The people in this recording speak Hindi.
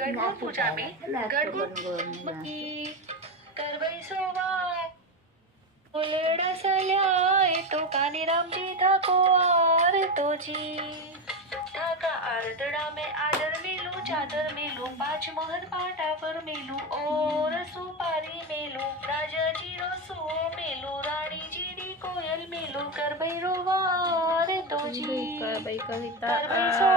गणगौर पूजा में गणगौर की करवई सोवा फुलड़ा सल्याए तो कानी रामजी थाको आर तो जी ढाका आरतड़ा में आदर मेलू चादर मेलू पांच मोहर पाटा पर मेलू और सुपारी मेलू राजा जी रो सुओ मेलू रानी जी री कोयल मेलू कर भैरो वार तो जी भाई कविता कर भैसो